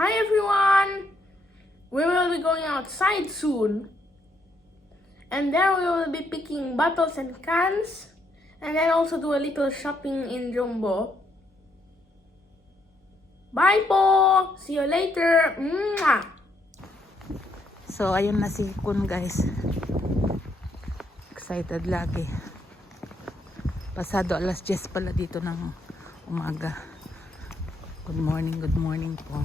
Hi everyone! We will be going outside soon. And then we will be picking bottles and cans. And then also do a little shopping in Jumbo. Bye po! See you later! Mwah! So, ayun na si Kun, guys. Excited lagi. Pasado alas 10 pala dito ng umaga. Good morning po.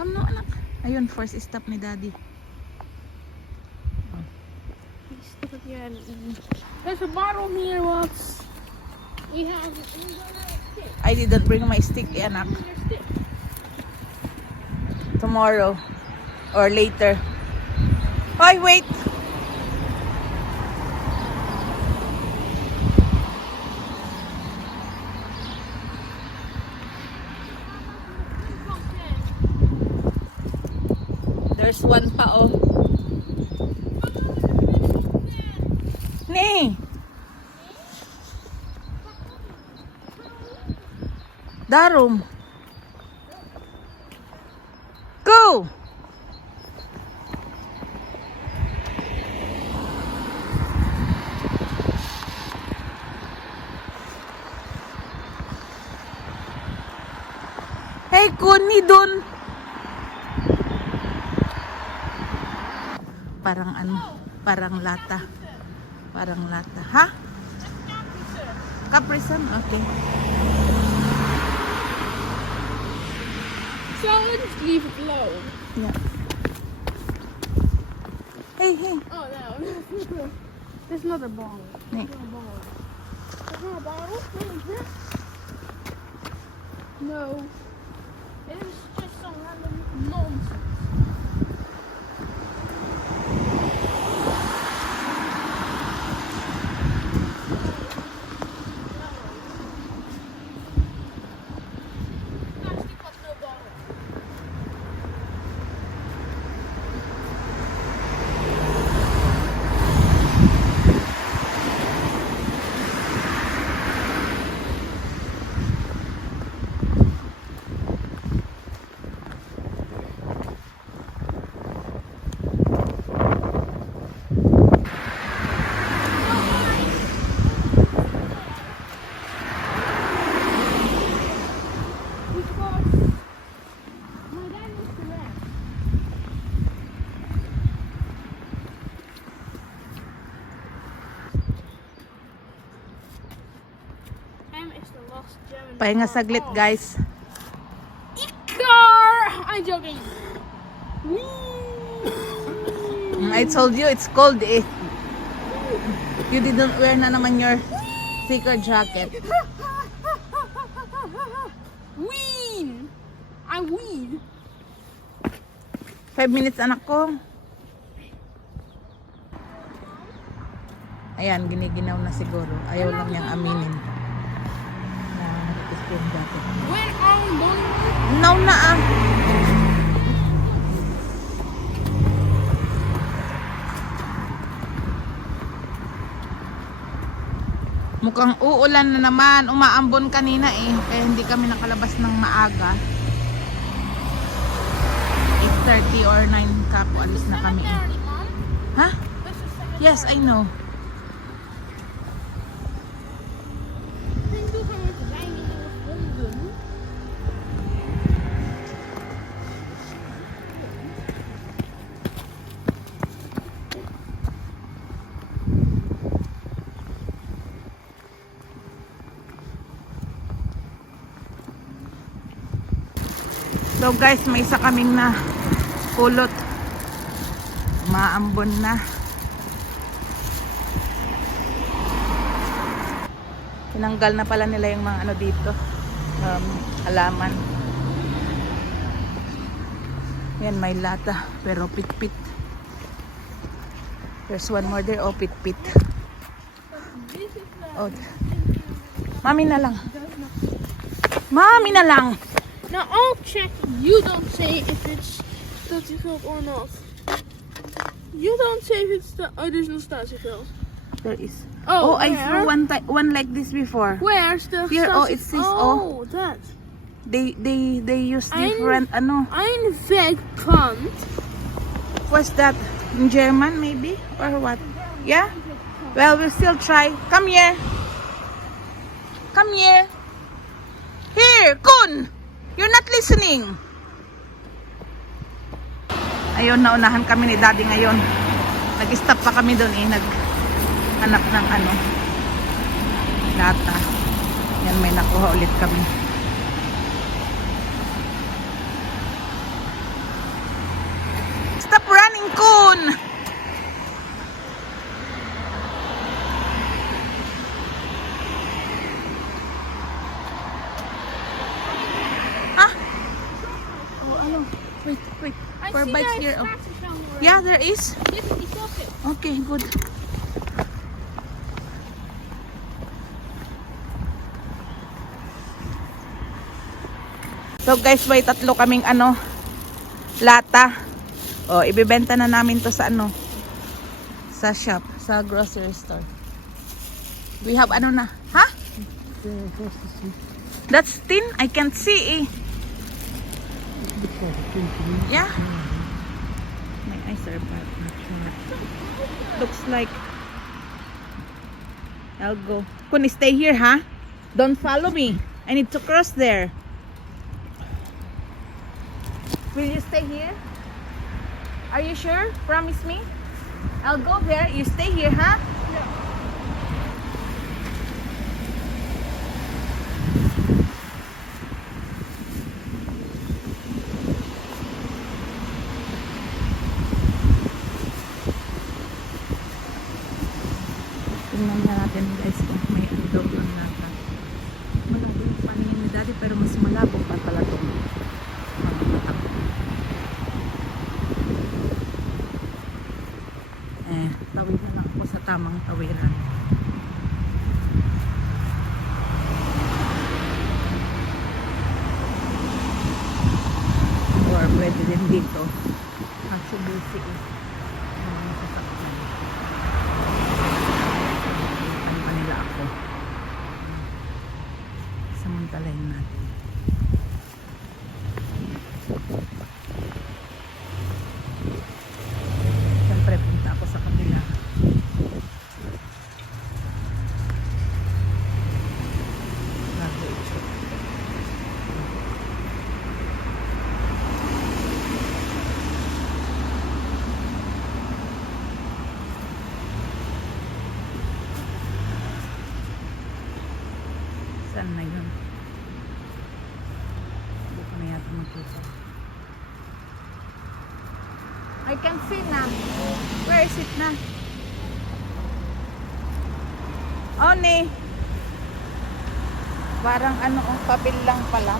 Come no, anak. Ayun, first stop ni Daddy. There's a bottle here, Watts. We have I didn't bring my stick, anak. Tomorrow or later. Hoy, wait. There's one pa, oh. Nee. Darum. Go. Hey, Kuni dun. Parang ano, parang lata. Parang lata. Ha? Caprisan? Okay. So let's leave it alone. Yeah. Hey, hey. Oh no. There's another bottle. Nee. There's not a bottle? What is this? No. It is just some random nonsense. Plastic but no bottle. Pahinga saglit, guys. Car! I'm joking. I told you it's cold, eh. You didn't wear na naman your thicker jacket. Ween! I ween. 5 minutes, anak ko. Ayan, giniginaw na siguro. Ayaw lang niyang aminin. Nakakapis ko yung jacket. When I'm done. Now na, ah. Mukhang uulan na naman. Umaambon kanina, eh. Kaya hindi kami nakalabas ng maaga. 8:30 or 9 kapo alis na kami, eh. Ha? Yes, I know. So guys, may isa kaming na kulot. Maambon na. Tinanggal na pala nila yung mga ano dito. Halaman. Yan, may lata. Pero pit-pit. There's one more there. Oh, pit. This is the... Oh. Mami na lang. Mami na lang. Now I'll check. You don't say if it's Statiegeld or not. You don't say if it's the original Statiegeld. There is. Oh, I where? saw one like this before. Where's the Here, oh, Stasi- it says, oh, that. They use Ein- different ano. Ein Wegpfand. What's that? In German maybe or what? Yeah. Well, we'll still try. Come here. Come here. Here, Kun. You're not listening. Ayun, naunahan kami ni Daddy ngayon. Nag-stop pa kami doon eh. Naghanap ng ano. Lata. Yan, may nakuha ulit kami. Stop running, Kun! Ah! Oh, ano? Wait. I For see bikes there here. is Oh. Statiegeld already. Yeah, there is. Yes, it's okay. Okay, good. So guys, may tatlo kaming ano, lata. O, ibebenta na namin to sa ano, sa shop, sa grocery store. We have ano na, ha? That's tin? I can't see eh. Yeah? My eyes are bad. Looks like I'll go. Kun, stay here, ha? Don't follow me. I need to cross there. Will you stay here? Are you sure? Promise me? I'll go there. You stay here, huh? Tingnan na natin guys kung may ano daw ang lata. Malabo yung paningin ni Daddy pero mas malabo pa pala itong mga mata. Tawid na lang ako sa tamang tawiran. Or pwede din dito. Kaso busy eh. Maraming sasakyan. Ano pa nila ako? Samantalahin natin. Siyempre punta ako sa kabila. Bago i-check. Saan na yun? Hindi ko na yata makita. I can see na. Where is it na? Oh, ne. Parang ano, papel lang pala.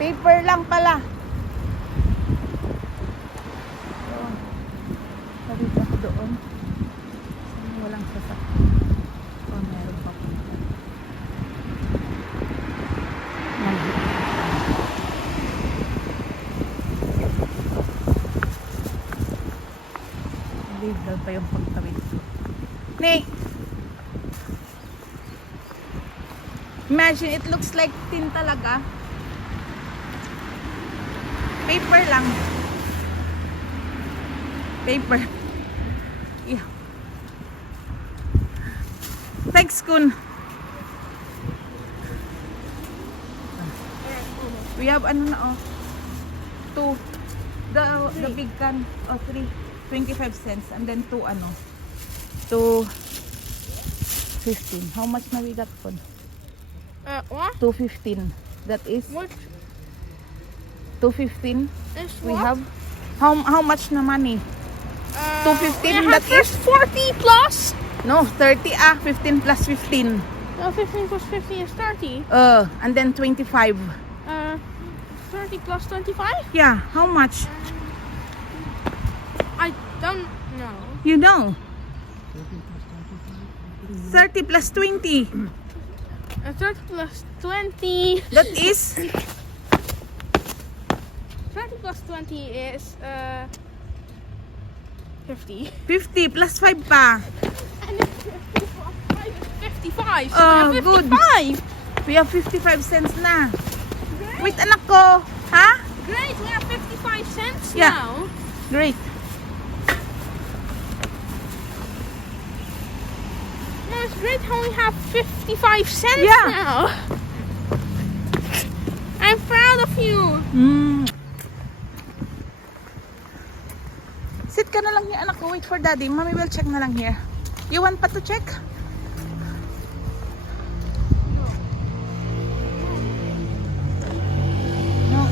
Paper lang pala. Doon. Dito ako doon. Walang sasakyan. Oh, meron pa po. Legal pa yung pagtawid. Nick! Imagine, it looks like tin talaga. Paper lang. Paper. Yeah. Thanks, Kun. We have ano na oh. 2. The big can. Oh, 3. 25 cents. And then 2 ano. 2.15. How much na we got, Kun? What? 2.15. That is What 2.15. is We what? have how much na money? 2.15. That That is 40 plus. no 30. 15 plus 15. 15 plus 15 is 30. And then 25. 30 plus 25? Yeah. How much? I Don't know. You know. 30 plus 20. 30 plus 20. That is 30 plus 20 is 50. 50 plus 5 pa. And it's 50 plus 5 is 55. So Oh, we have good. 55. We have 55 cents na. Wait, anak ko. Ha? Great, we have 55 cents Yeah. now. Great. Oh, it's great how we have 55 cents Yeah. now. I'm proud of you. Sit ka na lang here, anak ko. Wait for daddy. Mommy will check na lang here. You want pa to check? No.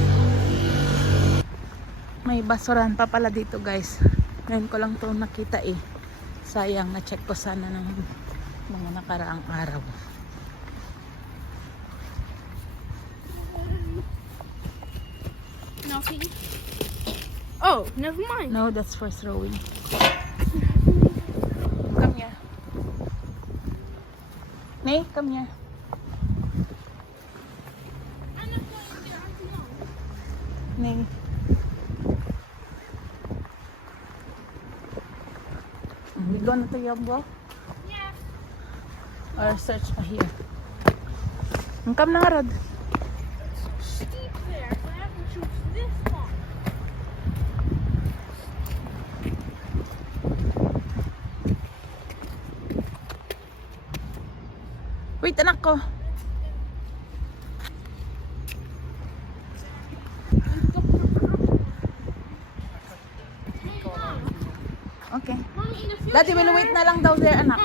May basurahan pa pala dito, guys. Ngayon ko lang to nakita eh. Sayang, na-check ko sana ng mga nakaraang araw. Nothing. Oh, never mind. No, that's for throwing. Come here. Nay, come here. I'm not going there until now. Nay. We go na to Yombo? Yeah. Or search pa here? Come na nga, Rod. Steep there, so I have to choose this one. Wait, anak ko. Okay. Mommy, in the future. Daddy will wait na lang daw there, anak.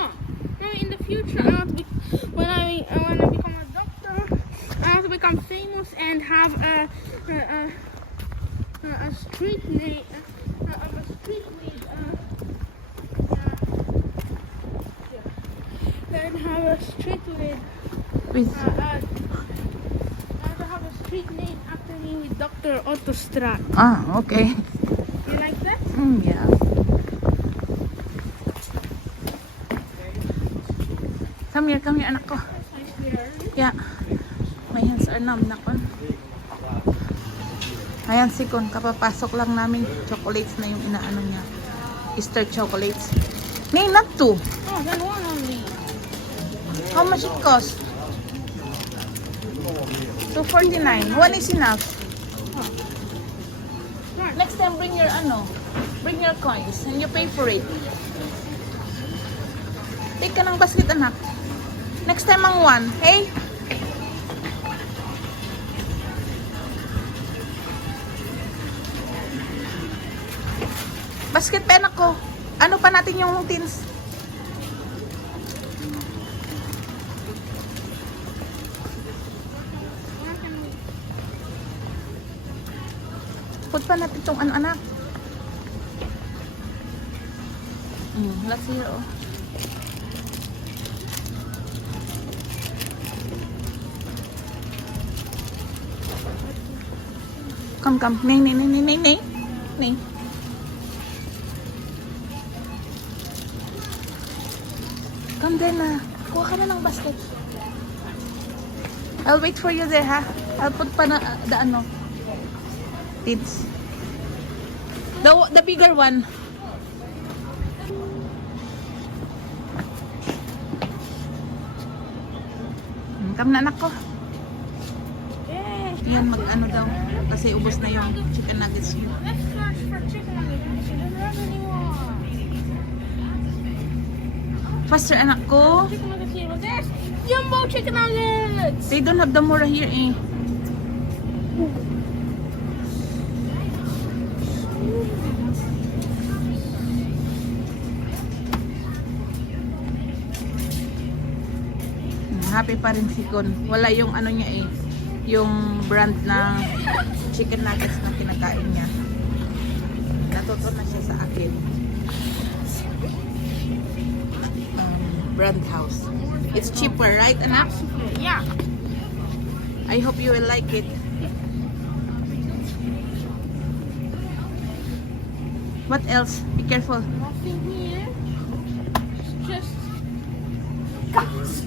Mommy, in the future, I want to be when I become a doctor. I want to become famous and have a street name. A street made. Then have a street with. With, I want to have a street name after me with Dr. Otto Strat. okay. You like that? Yeah. Come here, anak ko. Yeah. My hands are numb na kon. Ayan si Kon, kapapasok lang namin. Chocolates na yung inaano niya. Easter chocolates. Nay, not two. Oh, then one only. How much it cost? $2.49. One is enough. Right. Next time, bring your coins and you pay for it. Take ka ng basket, anak. Next time ang one. Hey? Basket pa, anak ko. Ano pa natin yung tins? Put pa natin itong ano, anak. Let's hear, oh. Come. Nay. Come then, kuha ka na ng basket. I'll wait for you there, ha? I'll put pa na, the ano, tins. The bigger one. Come na, anak ko. Yan, mag-ano daw. Kasi ubos na yung chicken nuggets niyo. Let's search for chicken nuggets. She doesn't have any more. Faster, anak ko. Chicken nuggets here. There's jumbo chicken nuggets. They don't have the mura here, eh. Happy pa rin si Kon. Wala yung ano niya eh. Yung brand ng chicken nuggets na kinakain niya. Natuto na siya sa akin. Brand house. It's cheaper, right, anak? Yeah. I hope you will like it. What else? Be careful. Nothing here. It's just cuts.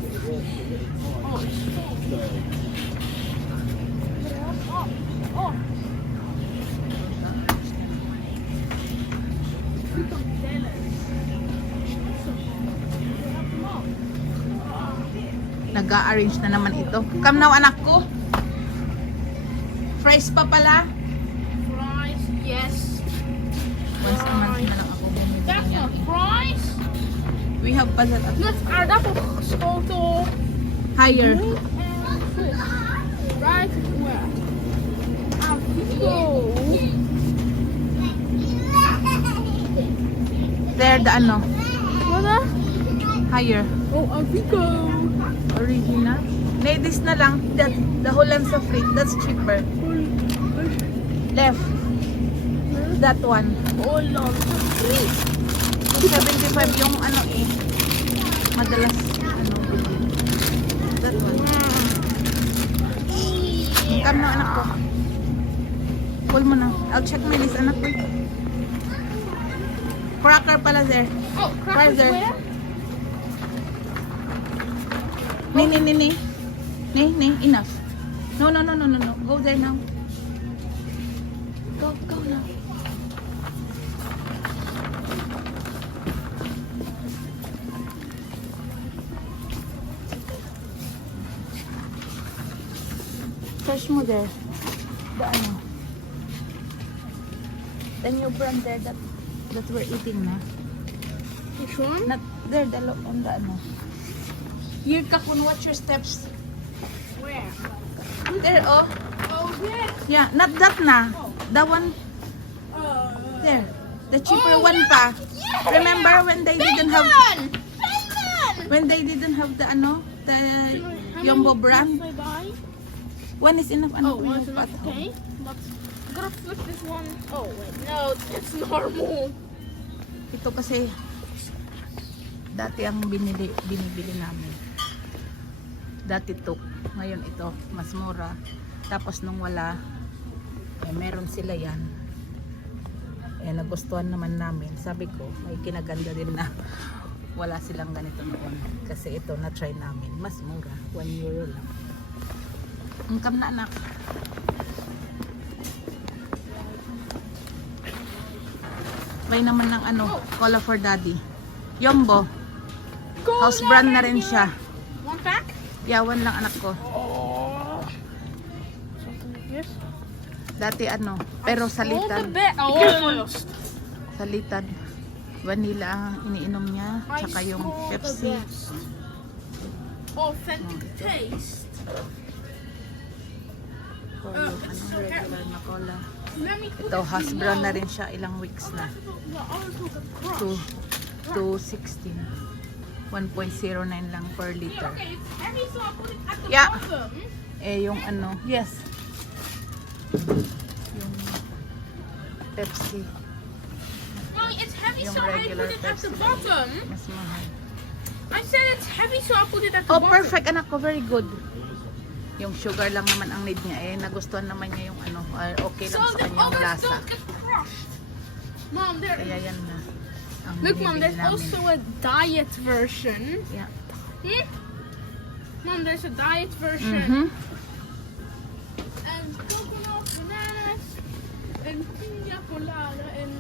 Oh, it's oh, oh. Nag-a-arrange na naman ito. Come now, anak ko. Fries pa pala. Fries, yes. Once a month na lang ako bumili. That's not fries. We have pa that Let's add up photo. higher. Right where? Go. There, the ano. What? Higher. Oh, Avico. Original. Ladies na lang. That, the Holland sa free. That's cheaper. Left. That one. Oh, no. 275 yung ano eh. Madalas ano. That one. Come na anak ko. Pull mo na. I'll check my list anak ko. Cracker pala there. Oh, crackers Where? where? Ni, enough. No. Go there now. Go now. Fresh mo there. The ano. The new brand there that we're eating na. Which one? Not there, on the ano. Here ka kun, watch your steps. Where? There, oh. Oh, yeah. Yeah, not that na. The one there. The cheaper one pa. Remember when they didn't have the ano, the Jumbo brand? I buy? One is enough. Oh, Ano po one's yung enough, pat- okay. But gotta flip this one. Oh, wait. No, it's normal. Ito kasi dati ang binibili namin. Dati ito, ngayon ito, mas mura. Tapos nung wala, eh, meron sila yan. Eh, nagustuhan naman namin. Sabi ko, may kinaganda din na wala silang ganito noon. Kasi ito, na-try namin. Mas mura, 1 euro lang. Come na anak. Buy naman ng ano, Cola for Daddy. Jumbo. House brand na rin siya. One pack? Yawan lang anak ko. Oh. Something like this. Dati ano, pero salitan. Oh, Salitan. Vanilla ang iniinom niya. I Tsaka yung saw the Pepsi. best. Authentic taste. Or yung ano, regular na cola. Let me put Ito, it house brand na below. rin siya. Ilang weeks na. The others with the crust. 216. 1.09 lang per liter. Okay, it's heavy, so I'll put it at the Yeah. bottom. Eh, yung ano, yes. Yung Pepsi. Mommy, it's heavy, Yung so I regular put it at the Pepsi. bottom. Mas mahal. I said it's heavy, so I'll put it at the Oh, bottom. perfect anak ko. Very good. Yung sugar lang naman ang need niya. Eh, nagustuhan naman niya yung ano. Okay So lang sa the kanyang others lasa. don't get crushed. Mom, there. Kaya yan na. Ang Look, Mom, binibili there's namin. also a diet version. Yeah. Hmm? Mom, there's a diet version. Mhm. And coconut, bananas, and piña colada, and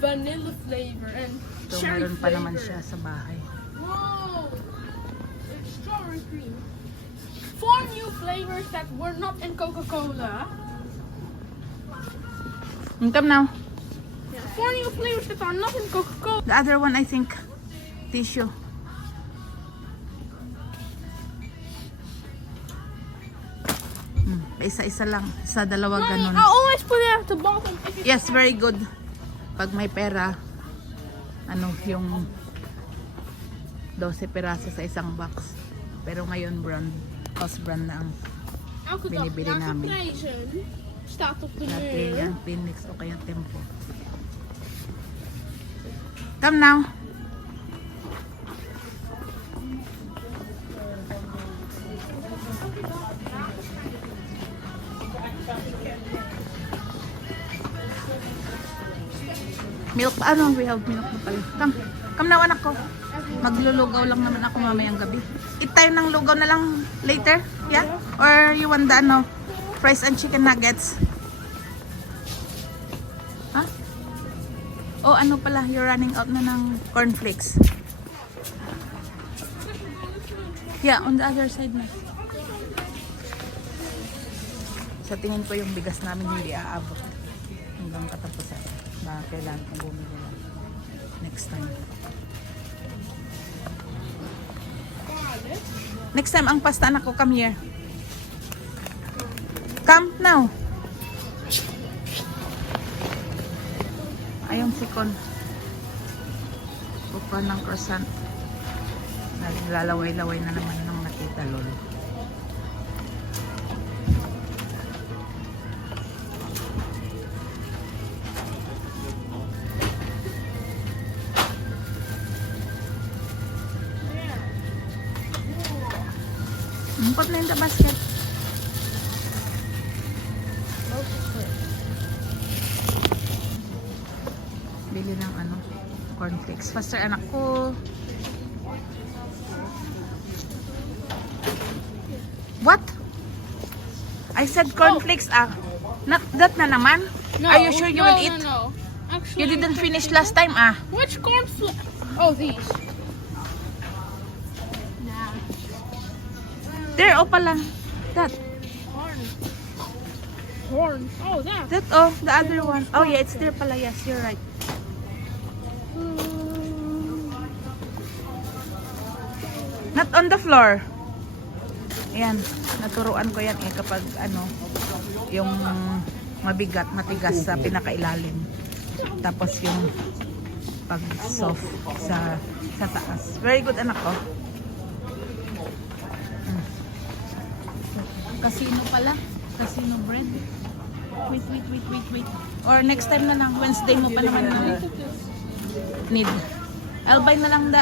vanilla flavor, and So, cherry meron pa flavor. naman siya sa bahay. Whoa! It's strawberry cream. 4 new flavors that were not in Coca-Cola. Come now. 4 new flavors that are not in Coca-Cola. The other one, I think, tissue. Isa-isa lang. Sa dalawa Mommy, ganun. I always put it at the bottom. If it's Yes, very good. Pag may pera, ano, yung 12 peraso sa isang box. Pero ngayon, house brand na ang Elke dag binibili naar namin. prijzen staat op de dati muur. yan, Phoenix o kaya Tempo. Come now. Milk. Ano? We have milk na pala. Come. Come na, anak ko. Maglulugaw lang naman ako mamayang gabi. Eat tayo ng lugaw na lang later? Yeah? Or you want the ano? Fries and chicken nuggets? Huh? Oh, ano pala? You're running out na ng cornflakes. Yeah, on the other side na. Sa tingin ko yung bigas namin hindi aabot hanggang katapusan. Baka kailangan kong bumili lang next time. Next time ang pasta anak ko, come here. Come now. Ayong sikon. Buka ng croissant. Naglalaway-laway na naman ng nakita lolo. Put na in the basket. Bili ng ano, cornflakes. Faster anak ko. What? I said cornflakes Not that na naman? No, Are you sure you will eat? No. Actually, You didn't finish last time Which cornflakes? Oh, these. There, pala. That. Corn. Oh, that. That, the other one. Oh yeah, it's there pala. Yes, you're right. Not on the floor. Ayan, naturuan ko yan kapag ano, yung mabigat, matigas sa pinakailalim. Tapos yung pag soft sa taas. Very good anak ko. Casino pala. Casino bread. Wait. Or next time na lang. Wednesday mo pa naman need. I'll buy na lang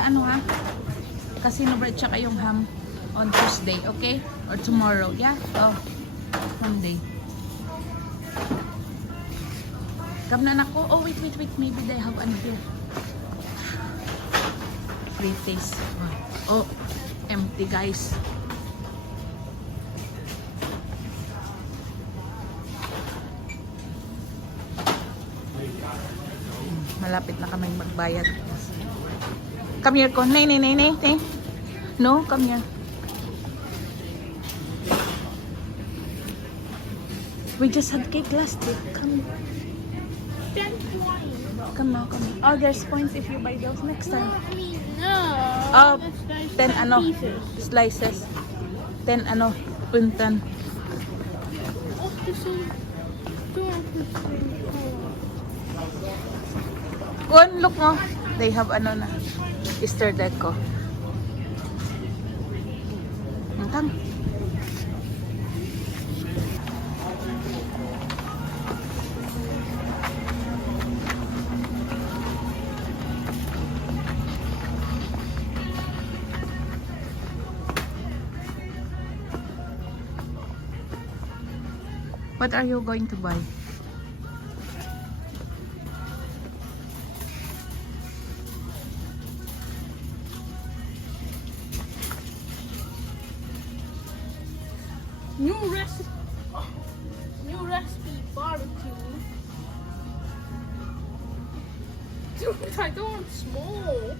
casino bread tsaka yung ham on Tuesday, okay? Or tomorrow, yeah? Oh, Monday. Come na anak ko. Oh, wait. Maybe they have ano here. Free taste. Oh, empty guys. Malapit na kami magbayad. Come here ko. Nay. No, come here. We just had cake last week. Come. 10 points. Come now. Oh, there's points if you buy those next time. No. Oh, That's 10 pieces. slices. 10 puntan. Oh, this is 250. Look mo. They have na. Easter deco. Come. What are you going to buy? New recipe barbecue. Dude, I don't want small.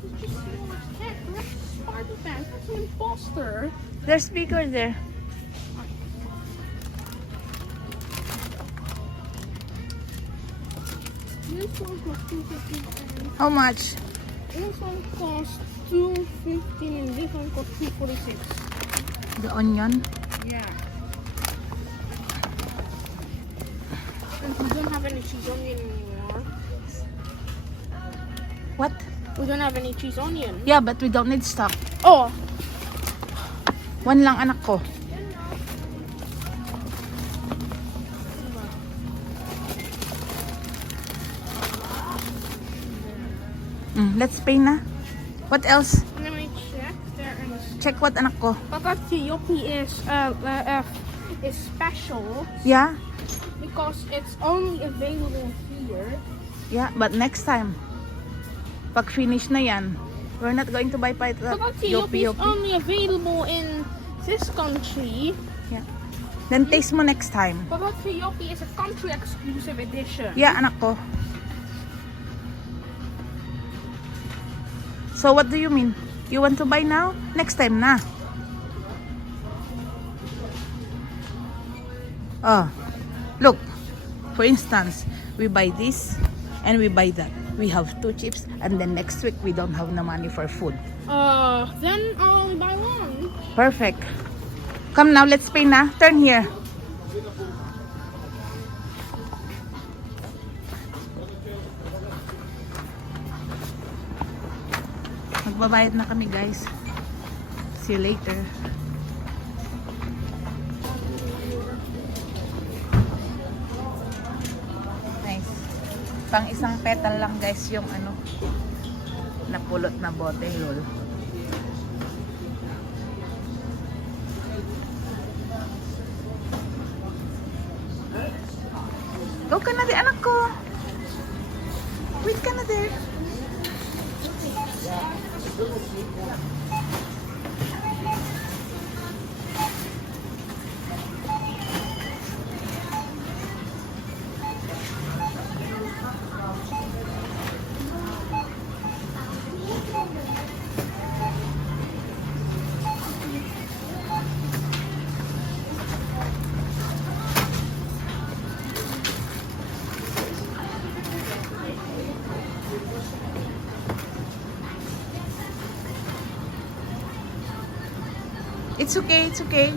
It's just small as heck. That's Spider-Man. That's an imposter. There's bigger there. This one costs $2.50. How much? This one costs $2.15 and this one costs $2.46. The onion? Yeah. Since we don't have any cheese onion anymore. What? We don't have any cheese onion. Yeah, but we don't need stock. Oh. One lang anak ko. Let's pay na. What else? Let me check. There is. Check what anak ko. Papa Yopi is special. Yeah? because it's only available here. Yeah, but next time, pag finish na yan, we're not going to buy pa ito. But Yopi is only available in this country. Yeah. Then taste mo next time. But Yopi is a country exclusive edition. Yeah, anak ko. So what do you mean? You want to buy now? Next time na. Oh, look. For instance, we buy this and we buy that. We have 2 chips and then next week we don't have the money for food. Then I'll only buy one. Perfect. Come now, let's pay na. Turn here. Magbabayad na kami, guys. See you later. Nice. Pang isang petal lang, guys, yung ano, napulot na bote, lol. Go ka na di, anak ko. Wait ka na there. It's okay, it's okay.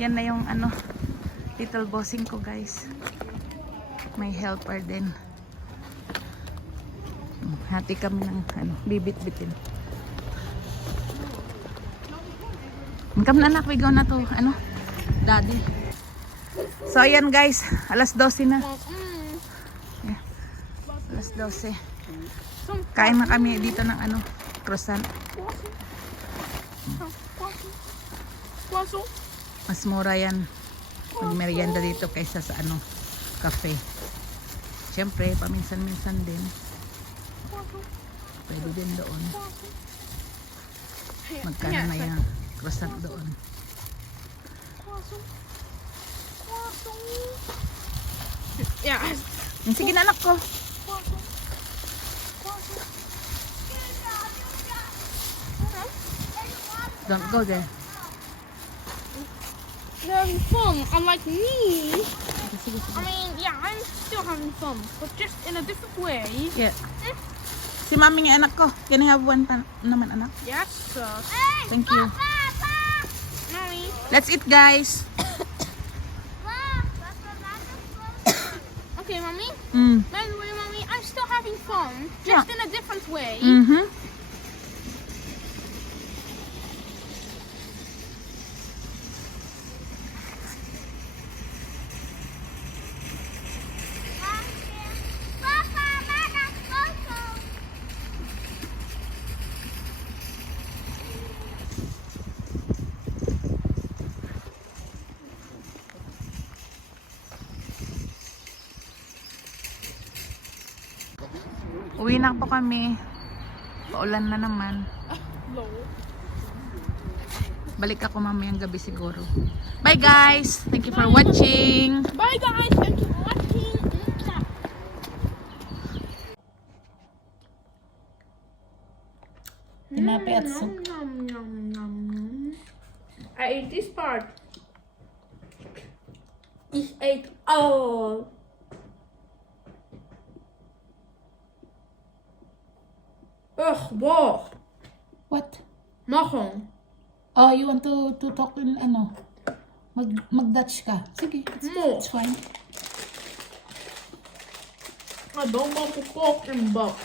Yan na yung ano, little bossing ko, guys. May helper din. Hati kami ng ano, bibit-bitin. Come na anak, we go na to, ano, daddy. So ayan guys, alas 12 na. Yeah. Alas 12. Kain na kami dito ng ano, croissant. Mas mura yan magmerienda dito kaysa sa ano, cafe. Siyempre, paminsan-minsan din. Pwede din doon. Magkano na yung croissant doon. Yeah. Sige na anak ko. Don't go there. They're having fun, unlike me. I mean, yeah, I'm still having fun, but just in a different way. Yeah. Si mami nga anak ko. Can I have one pa naman anak? Yes, sir. Thank you. Mommy. Let's eat guys. Okay, mommy. Mm. By the way, mommy, I'm still having fun, just in a different way. Mhm. Uwi na po kami. Paulan na naman. Balik ako mamayang gabi siguro. Bye guys! Thank you for watching! Bye, guys. Thank you for watching. Tinapi at soup. I ate this part. This ate all. Ugh, wow. What? Nothing. Oh, you want to talk in ano? Mag-Dutch ka. Sige, it's fine. I don't want to talk in box.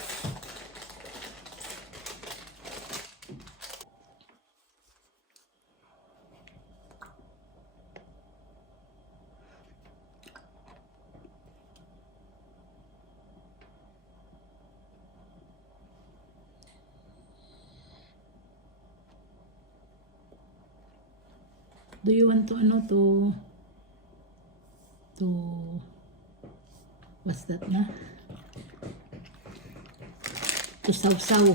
Do you want to what's that na? To saw-saw.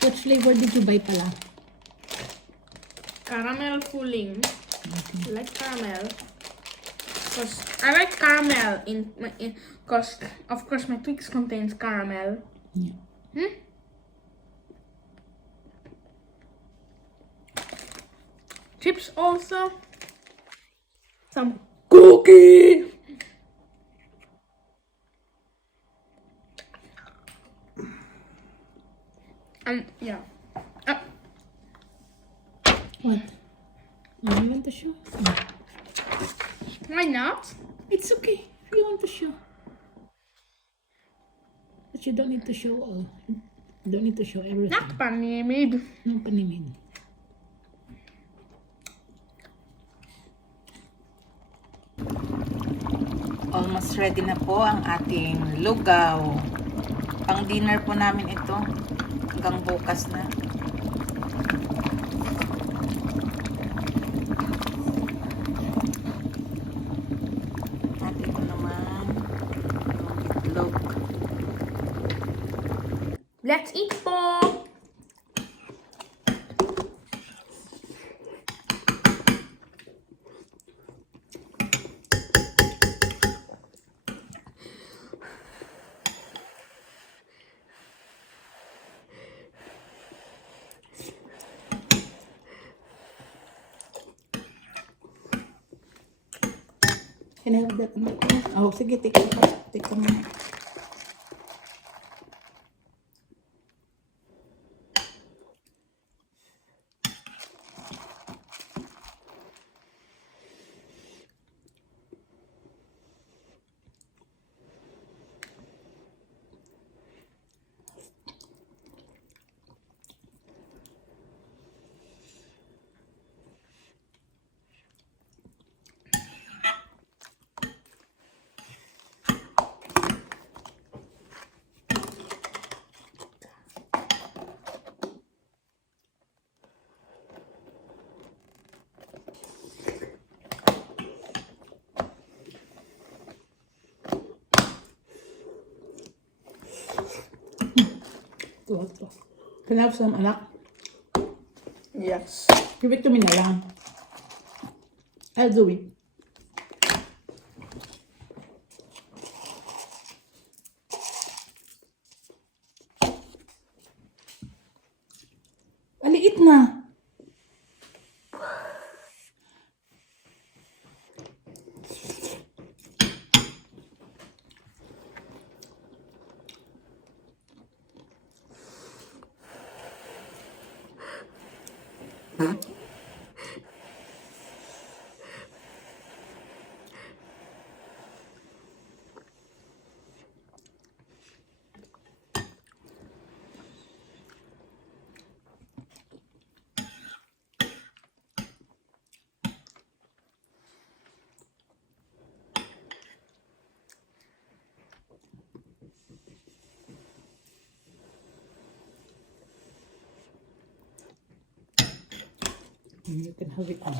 What flavor did you buy pala? Caramel filling. I like caramel. Cause I like caramel cause of course my Twix contains caramel. Yeah. Chips also. Some cookie. And yeah. What? Oh, you want to show? No. Why not? It's okay if you want to show. But you don't need to show all. You don't need to show everything. Not panimid. No panimid. Almost ready na po ang ating lugaw. Pang dinner po namin ito. Hanggang bukas na. Atin ko naman yung itlog. Let's eat po. Can I have that? Oh, sige, take it. Take it muna. Ito. Can I have some, anak? Yes. Give it to me na lang. I'll do it. Aliit na. You can have it now.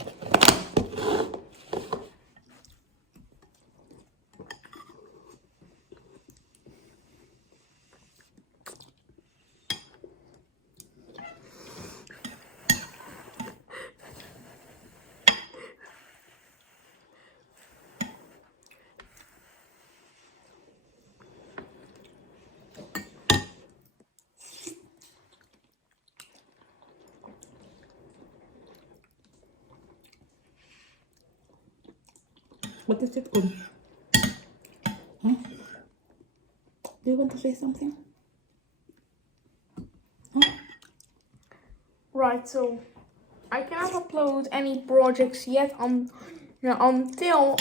What is it called? Huh? Do you want to say something? Huh? Right, so I cannot upload any projects yet until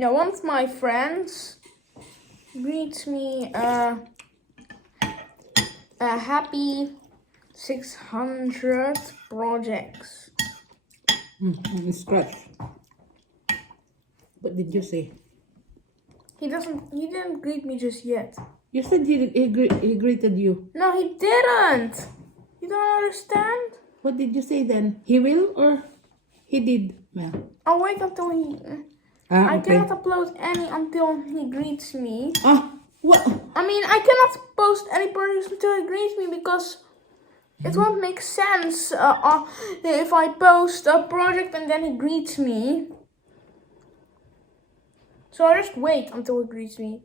once my friends greet me a happy 600 projects. Scratch. What did you say? He didn't greet me just yet. You said he greeted you. No, he didn't. You don't understand? What did you say then? He will or he did? Well, I'll wait until I okay. cannot upload any until he greets me. What? I mean, I cannot post any projects until he greets me because it won't make sense if I post a project and then he greets me. So I just wait until he greets me.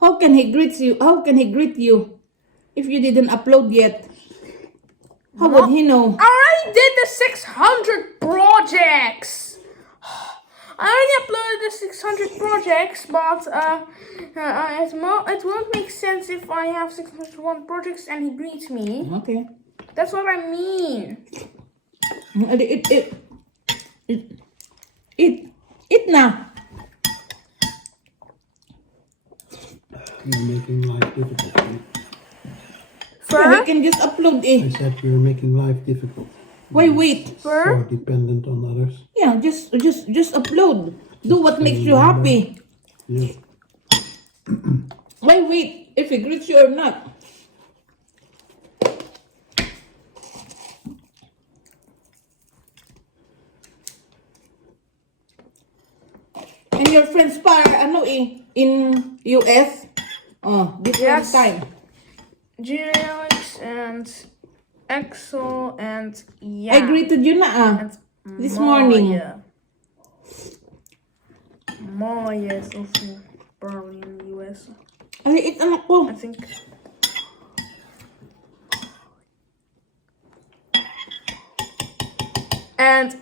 How can he greet you? How can he greet you if you didn't upload yet? How would he know? I already did the 600 projects. I already uploaded the 600 projects, but it won't make sense if I have 601 projects and he greets me. Okay. That's what I mean. Eat now. You're making life difficult. Right? Yeah, we Fur? can just upload I it. said you're making life difficult. Wait. So dependent on others. Yeah, just upload. Do what makes you happy. Yeah. Wait. If he greets you or not. And your friends pa, in US? Oh, different Yes. time. Alex and Axel and I greeted you na and this morning. Maya is also probably in the US. Ay, anak ko. I think. And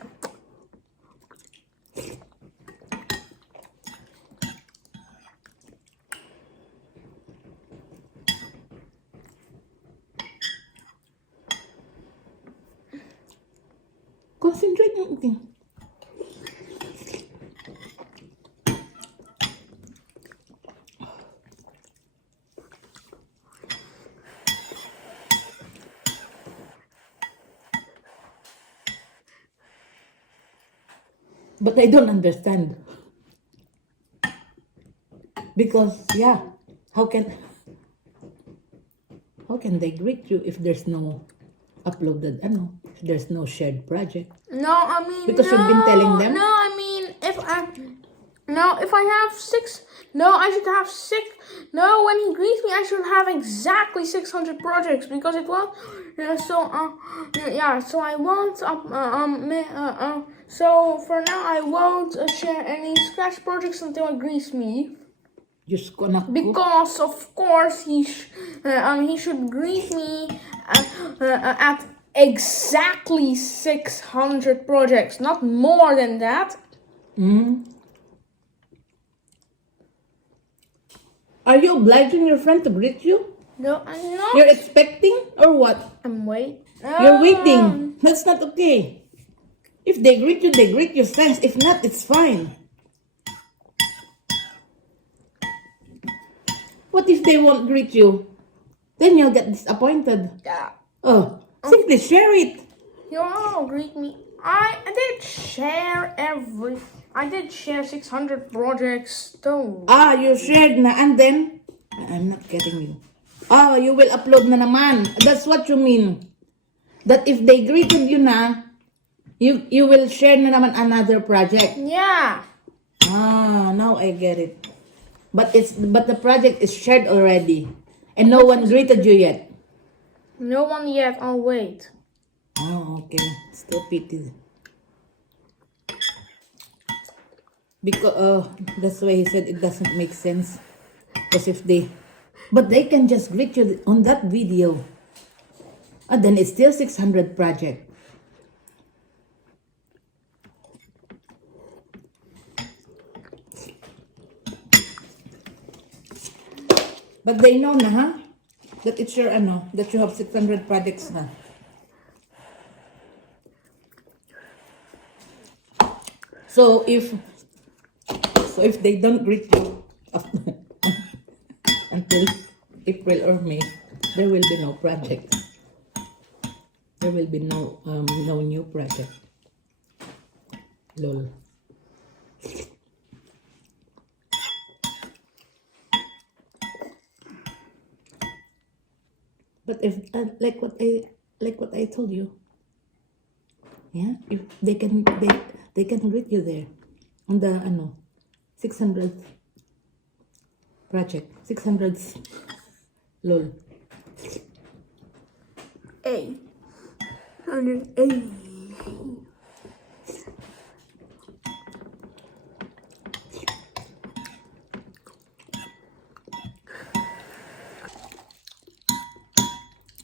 Concentrate na eating. But I don't understand. Because, yeah, how can they greet you if there's no uploaded, if there's no shared project? no, I mean Because no, you've been telling them? No, I mean if I have six. No, I should have six. No, when he greets me, I should have exactly 600 projects because it was. So I won't. So for now, I won't share any Scratch projects until he greets me. Just gonna cook. Because of course he should greet me at exactly 600 projects, not more than that. Are you obliging your friend to greet you? No, I'm not. You're expecting or what? I'm waiting. You're waiting. That's not okay. If they greet you, thanks. If not, it's fine. What if they won't greet you? Then you'll get disappointed. Yeah. Oh, simply share it. You all greet me. I did share 600 projects. Don't. You shared na and then I'm not getting you. You will upload na naman. That's what you mean. That if they greeted you na, you will share na naman another project. Yeah. Now I get it. But the project is shared already, and no one greeted you yet. No one yet. I'll wait. Oh, okay. Still pity. Because that's why he said it doesn't make sense. Because but they can just greet you on that video. And then it's still 600 project. But they know na, that it's your that you have 600 projects na. So if they don't greet you until April or May, there will be no project. There will be no new project. Lol. But if like what I told you, yeah, if they can greet you there on the 600th project, 600th lol. A. 100A.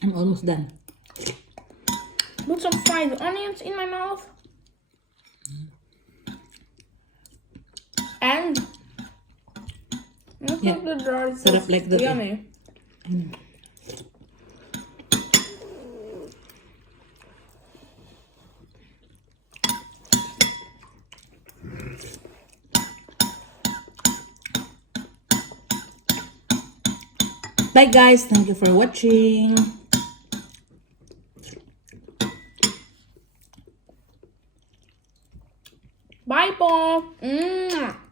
I'm almost done. Put some fried onions in my mouth. And look Yeah. at the dry Sarap sauce. like that, eh. Yummy. Bye guys, thank you for watching. Bye po. Mwah.